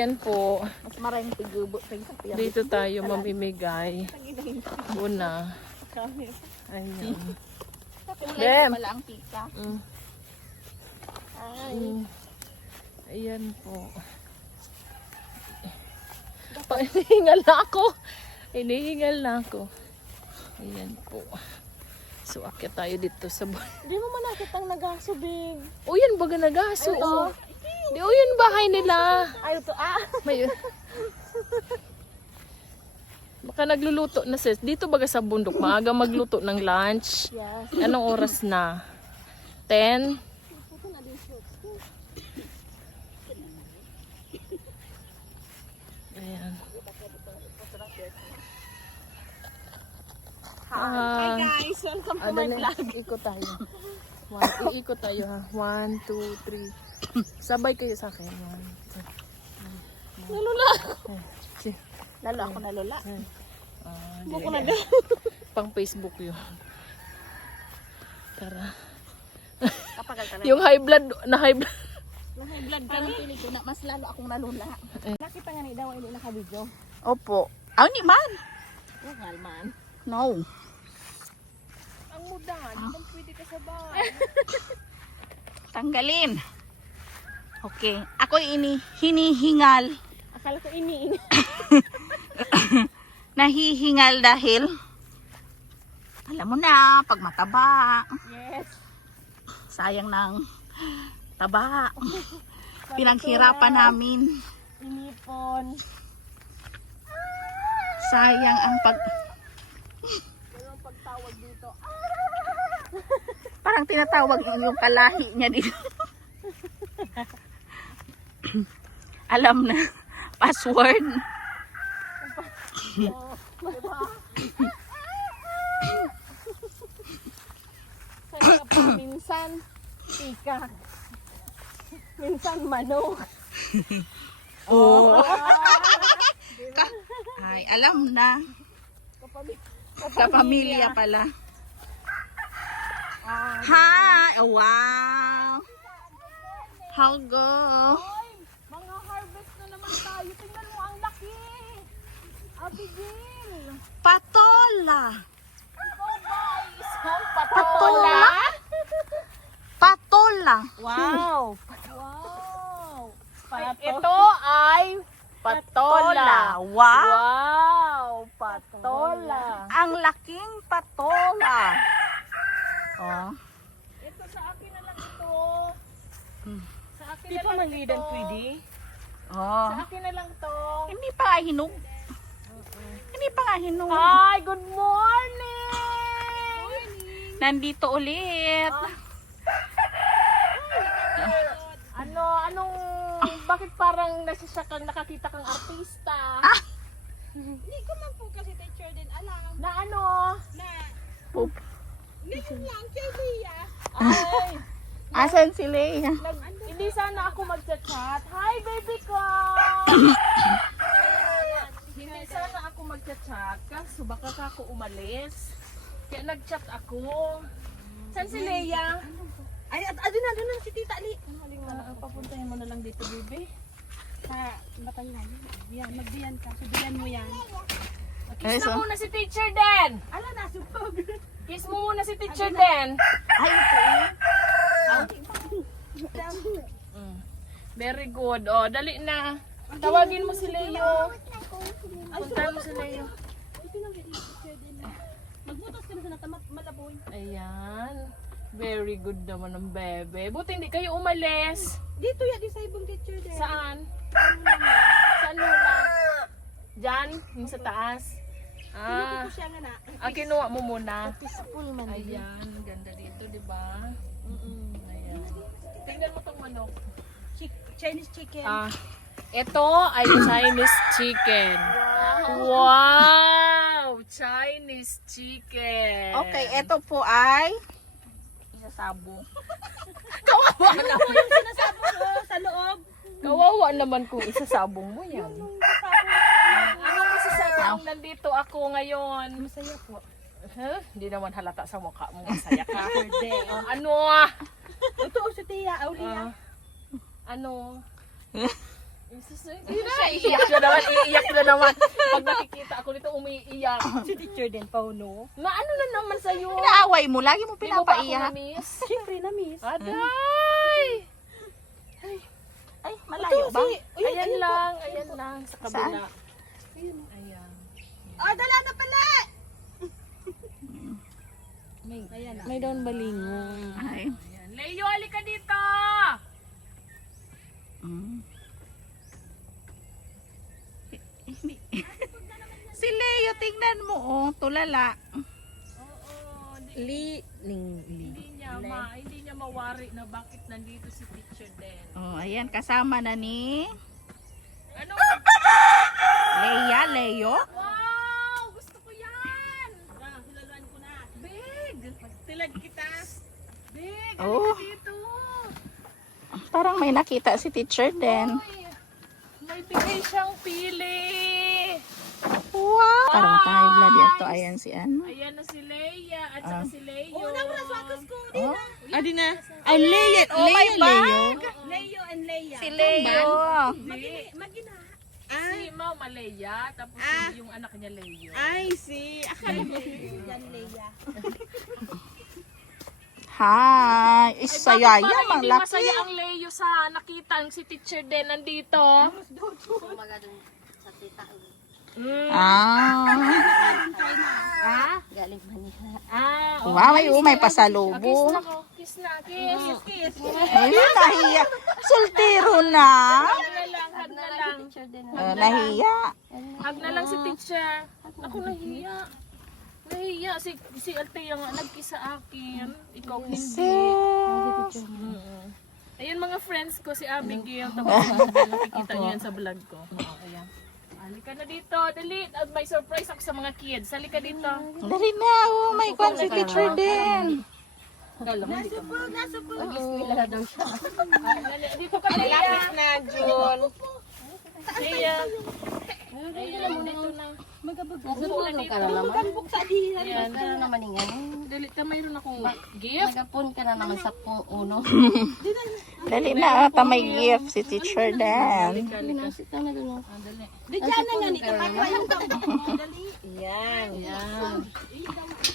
ayan po. Mas maraming pigubo. Dito tayo mamimigay. Una. Ayan. Kulay pala ang pika. Ayan po. Hinihingal na ako. Hinihingal na ako. Ayan po. So, akyat tayo dito sa Hindi mo manakit ang nagaso, big. O, yan baga nagaso. O. Di, o, yun bahay nila. Ayaw to, May... Baka nagluluto na sis. Dito baga sa bundok. Maaga magluto ng lunch. Yes. Anong oras na? 10? Ayan. Hi guys, welcome to my vlog. Ikot tayo. Iikot tayo ha. 1, 2, 3. Sabay kayo sa akin. 1, 2. Nalula. Si. Lalo ako nalula. Buko na daw. Pang Facebook yun. Tara. Kapagal ka na. Yung high blood, na high blood. High blood ka ng pinig ko na. Mas lalo akong nalula. Nakita nga ni daw, hindi nakabidyo. Opo. Ni man. Ngal man. No. Ang muda nga, di bang pwede ka sa bahay. Tanggalin. Okay. Ako hinihingal. Akala ko iniing. Nahihingal dahil alam mo na, pag mataba. Yes. Sayang ng taba. Pinaghirapan namin. Inipon. Sayang ang Walang pagtawag dito. parang tinatawag yung kalahi niya dito. Alam na. Password. Diba? Kaya pa minsan, tika. Minsan manok. Oh. Ay, alam na. Kapamilya pala. Hi! Oh, wow! How go? Mga harvest na naman tayo. Tingnan mo ang laki. Abigail. Patola! Ikaw ba ay isang Patola? Patola! Wow! Wow! Ito ay patola. Wow! Wow! Patola. Ang laking patola. Oh. Ito sa akin na lang ito. Sa akin Di na pa lang manglidan ito. pwede? Oh. Sa akin na lang to. Hindi pa nga hinog. Hindi pa nga hinog. Hi! Good morning! Nandito ulit. Bakit parang nasasya kang nakakita kang artista? Hindi ko man po kasi teacher din alam Na ano? na Poop. ngayon lang kay Lia. Ay! Asan si Leia? Hindi sana ako magchat-chat. Hi, baby ko! Hindi sana ako magchat-chat. Kaso baka ka ako umalis. Kaya nag-chat ako. Saan si Leia? Ay, adun na si Tita Ali. Papuntahin mo na lang dito, baby. Sa Batangan. Yan, magbiyan ka. Subiyan mo yan. Kiss na muna si Teacher Den! Ala na, subog. Kiss mo muna si Teacher Den! Ay, ito. Very good. Oh, dali na. Tawagin mo si Leo. Puntahan mo si Leo. Magbutos ka na sa natamat malaboy. Ayan. Very good naman ng bebe. Buti hindi kayo umalis. Dito yan, di sa ibang teacher din. Saan? Saan muna? Diyan? Yung sa taas? Ah, Siya nga na. kinuha mo muna. Peaceful man. Ayan, ganda dito, di ba? Ayan. Tingnan mo tong manok. Chinese chicken. Ito ay Chinese chicken. Wow! Chinese chicken. Okay, ito po ay Isasabong. Kawawa naman. Sinasabong ko sa loob. Kawawa naman kung isasabong mo yan. Anong masasabi kung nandito ako ngayon? Masaya po. Huh? Hindi naman halata sa mukha mo. Masaya ka. Hindi. Ano? Ito si Tia, Aulia. Ano? Iiyak na naman, iiyak na naman. Pag nakikita ako dito, umiiyak. Si teacher din, Pauno. Na ano na naman sa'yo? Inaaway mo, lagi mo Di mo ba ako pinapaiyak. na-miss? Siyempre na, miss. Aday! Ay, malayo ba? Ayan lang, sa kabila. Ayan. Oh, dala na pala! May daon balingon. Ay. Ayan. Leo, halika dito! Mm. Si Leo, tingnan mo, oh, tulala. Oo, Hindi hindi niya mawari na bakit nandito si teacher din. Oh, ayan, kasama na ni Ano? Leo. Wow! Gusto ko yan! Hilaluan ko na. Big! Tilag kita. Big! Oh. Halika dito! Parang may nakita si teacher din. Uy, may bigay siyang pili! Wow! Parang tayo blood yato. Ayan si ano. Ayan na si Leia at saka si Leo. Oh, Adi na. Ay, Leia. oh my bag! Leo and Leia. Si Leo. Magina. Si Mama Leia, tapos yung anak niya Leo. I see. Akala ko yan, Leia. Hi! Ay, Isaya bakit parang mang hindi laki. masaya ang Leo sa nakita ang si teacher din nandito? Ah. Ah? Galing Manila. Ah, oh. Wow, may umay Kiss pasalubong. na ko. Kiss na, kiss. Ayun, nahiya. Soltero na. Hag na lang, hag na lang. Nahiya. Hag na lang si teacher. Ako nahiya. Nahiya. Si Althea nga nagkiss sa akin. Ikaw hindi. Sis. Ayun mga friends ko, si Abigail. Tapos si Mabel, nakikita niyo yan sa vlog ko. Ayan. Halika na dito, dali. May surprise ako sa mga kids. Halika dito. Dali na, oh, may kwan si teacher din. Kala mo, hindi ka mo. Mag-eskwela daw siya. Dito ka na. na, Jun. Leia. Ayan, dito na. Upo na dito. Magkalbuk sa dihan. Ayan. Pero naman nga. Dali ka, mayroon akong gift. Nagapon ka na naman sa uno. Dali na, ata may gift si teacher din. Nasita na doon. Dali. Di dyan na nga, ni kapag-ayang ka. Dali. Yan. Ayan.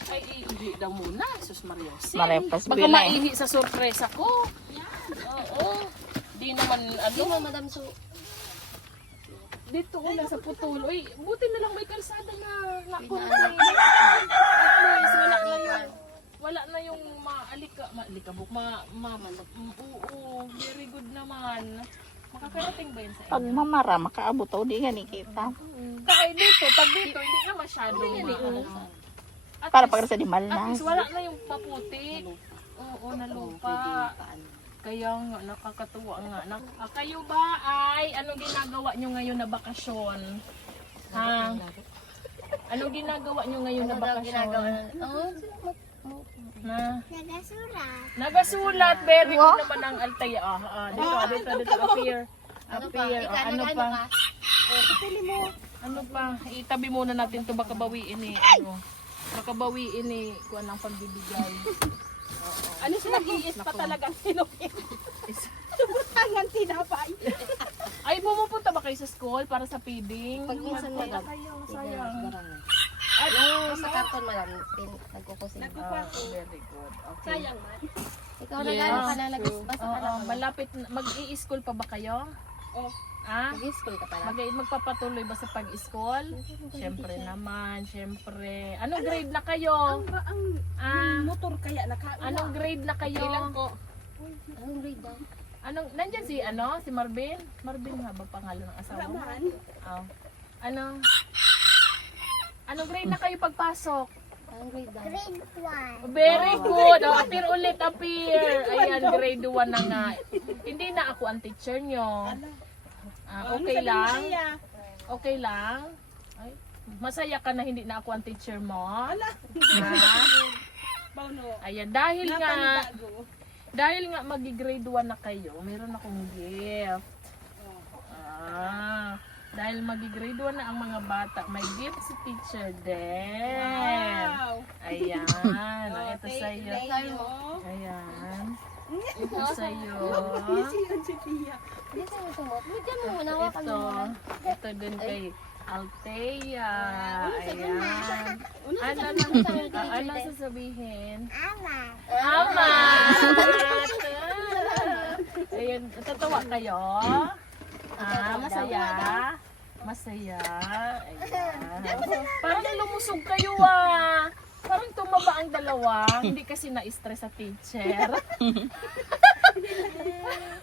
Ay, iihi daw muna. Sus Marios. Marepas Baka bilay. maihi sa sorpresa ko. Oo. Di naman, ano. Madam so. Dito ko lang sa putol. Uy, buti na lang may kalsada na nakunti. At least, wala na yung maalikabok. Oo, very good naman. Makakarating ba yun sa Pag inyo? mamara, makaabot o di nga ni kita. Kaya dito, pag dito, hindi na masyadong At Para least- pag sa di At malnas. least wala na yung paputik. Oo, na lupa. Kaya nga, nakakatuwa nga. Kayo ba ay, anong ginagawa nyo ngayon na bakasyon? Ha? Anong ginagawa nyo ngayon na bakasyon? Na? Nagasulat. Very good naman ang Althea. Dito, appear. Appear. Ano pa? Ano pa? Itabi muna natin to baka bawiin eh. Ano? Baka bawiin eh. Kuha ng pagbibigay. Ano siya nag-iis pa talagang sinukit? Subutangan tinapay. Ay, pumupunta ba kayo sa school para sa feeding? Pag minsan Magpunta madam. kayo, sayang. Ay, sa karton madam. Nagkukusin. Very good. Okay. Sayang man. Ikaw Yes. nag-ano ka na, nag-basa ka na. Malapit na. Mag-i-school pa ba kayo? Oh. Ah? Nag-school ka pala. Magpapatuloy ba sa pag-school? Siyempre naman, siyempre. Anong grade na kayo? Ah, Motor kaya naka... anong grade na kayo? Ilan ko? Anong grade daw? Anong nandiyan si Marvin? Marvin nga ba pangalan ng asawa mo? Raman. Oh. Anong grade na kayo pagpasok? Anong grade daw? Very good. Appear ulit, appear. Ayan, grade 1 na nga. Hindi na ako ang teacher nyo. Okay lang. Okay lang. Ay, masaya ka na hindi na ako ang teacher mo. Ha? Ayan, dahil nga magi-grade 1 na kayo, meron akong gift. Dahil magi-grade 1 na ang mga bata, may gift si teacher din. Ayan. Ito sa'yo. Ayan. Ito sa'yo. Bilisan mo sumot. Bigyan mo muna. Hawakan mo muna. Ito din kay Althea. Ayan. Ano sasabihin? Ama! Ayan, tatawa kayo? Masaya? Masaya? Ayan. Parang lumusog kayo Parang tumaba ang dalawa. Hindi kasi na-stress sa teacher.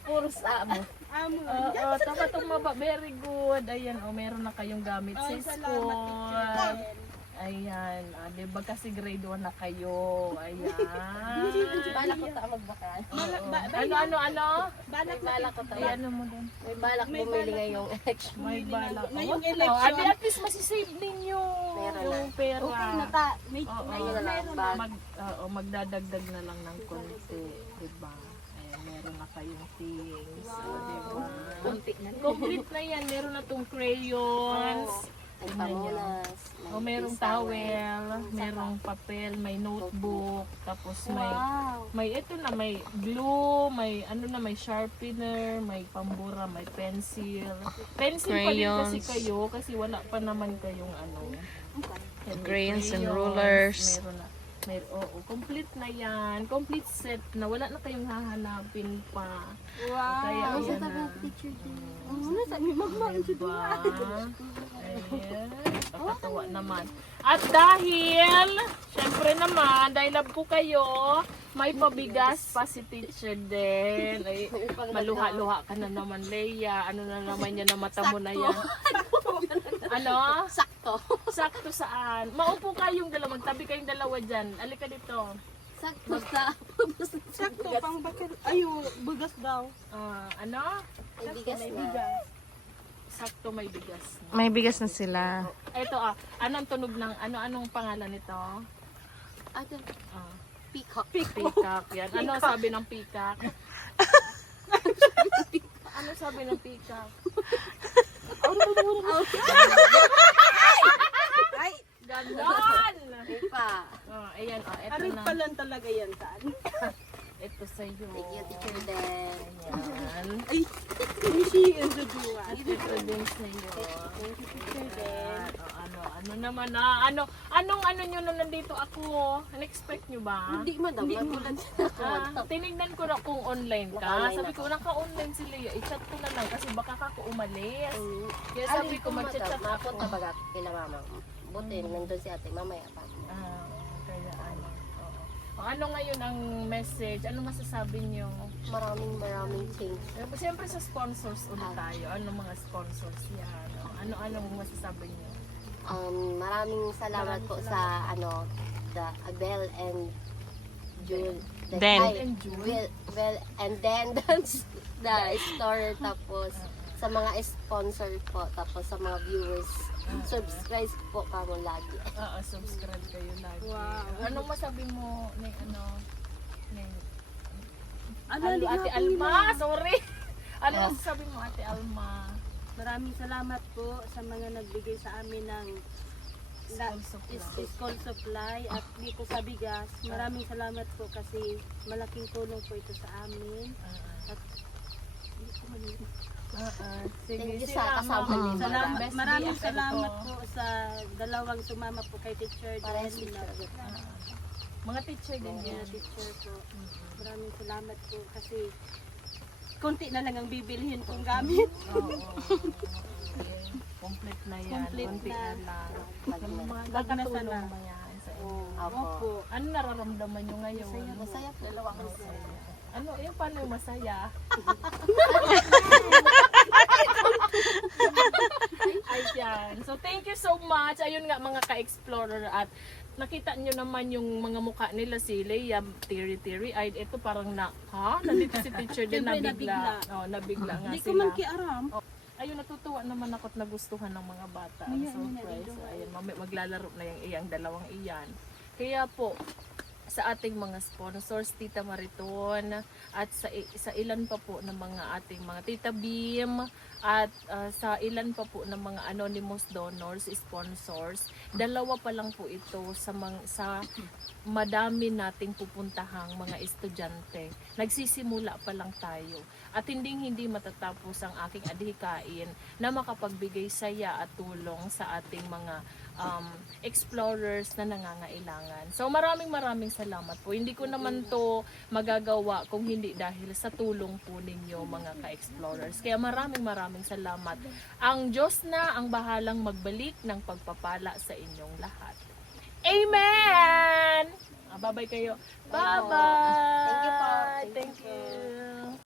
Puro sa mo. Oo, tama tumaba. Very good. Ayan, meron na kayong gamit sa school. Ayan, diba kasi grade 1 na kayo. Ayan. Balak ko ta magbakan. Ano? Balak ko ta. Ayan mo din. May balak bumili ngayong election. May balak. Ngayong election. At least masisave ninyo Pera na. yung pera. Okay na ta. May Ayun na lang. Bag. Magdadagdag na lang ng konti. Diba? Ayan, meron na kayong things. Diba? Complete na yan. Meron na tong crayons. May pamunas. Merong towel, merong papel, may notebook, tapos may ito na, may glue, may may sharpener, may pambura, may pencil. Pencil pa din kasi kayo kasi wala pa naman kayong Crayons and rulers. Complete na yan. Complete set na. Wala na kayong hahanapin pa. Wow. Kaya yan na. Diba? Ayan. Nakakatawa naman. At dahil, syempre naman, dahil love ko kayo, may pabigas pa si teacher din. Ay, maluha-luha ka na naman, Leia. Ano na naman yan na mata mo na yan? Ano? Sakto. Sakto saan? Maupo kayong dalawa, magtabi kayong dalawa dyan. Alika dito. Sakto sa. Sakto pang bakit. Ayo, bugas daw. Ano? May bigas na. Sakto may bigas. May bigas na sila. Ito anong tunog ng, anong pangalan nito? Ito. Ah, Peacock. peacock yan. Ano sabi ng peacock? Ano sabi ng peacock? Ay, Ganon! Pa. Ayan, ito aray na. pa lang talaga yan saan. Ito sa'yo. Thank you, teacher din. Ayan. Ay, Mishi and Jojoa. Ito din sa'yo. Thank you, teacher din. Ano naman anong nyo nung nandito ako? Expect nyo ba? Hindi madam, nagulat ako. Tinignan ko na kung online ka. Naka-online Sabi ako. ko, naka-online si Lea. I-chat ko na lang kasi baka kako umalis. Kaya Sabi sabi ko, mag-chat ako. mapunta baga kila mama. Buti, nandun si ate, mamaya pa. Kaya oo. Ano ngayon ang message? Ano masasabi nyo? Maraming thanks. Siyempre sa sponsors ulit tayo. Ano mga sponsors yan? Ano masasabi nyo? Maraming salamat po sa the Abel and Jul. Den. And Jul. Well, and then that's the store, tapos sa mga sponsor po, tapos sa mga viewers. Subscribe po kamo lagi. Subscribe kayo lagi. Wow. Anong masabi mo ni Ano, Ate Alma? Sorry. Ano masasabi mo, Ate Alma? Maraming salamat po sa mga nagbigay sa amin ng school supply at dito sa bigas. Maraming salamat po kasi malaking tulong po ito sa amin. At Thank you sila, sa kasama Mama. niyo. Best maraming BFF salamat ko. po sa dalawang sumama po kay teacher Para din. Mga teacher din Mga yan. teacher po. Maraming salamat po kasi konti na lang ang bibilhin kong gamit. Oo. Complete na yan. Complete Konti na. na lang. Mga Wag na katulong sana. ba yan sa inyo? Opo. Ano nararamdaman nyo ngayon? Masaya po. Dalawa ko masaya. Ano, paano yung masaya? Ayan. So, thank you so much. Ayun nga mga ka-explorer at nakita nyo naman yung mga mukha nila si Leia, teary-eyed. Ito parang nandito si teacher din, Siyempre, nabigla. Nabigla nga Hindi ko sila. man kiaram. Ayun, natutuwa naman ako at nagustuhan ng mga bata. Ang surprise. Ayan, maglalaro na yung iyang dalawang iyan. Kaya po, sa ating mga sponsors, Tita Mariton, at sa ilan pa po ng mga ating mga Tita Beam, at sa ilan pa po ng mga anonymous donors, sponsors. Dalawa pa lang po ito sa madami nating pupuntahang mga estudyante. Nagsisimula pa lang tayo. At hindi matatapos ang aking adhikain na makapagbigay saya at tulong sa ating mga explorers na nangangailangan. So maraming salamat po. Hindi ko naman to magagawa kung hindi dahil sa tulong po ninyo mga ka-explorers. Kaya maraming salamat. Ang Diyos na ang bahalang magbalik ng pagpapala sa inyong lahat. Amen! Bye-bye kayo. Bye-bye! Thank you po. Thank you.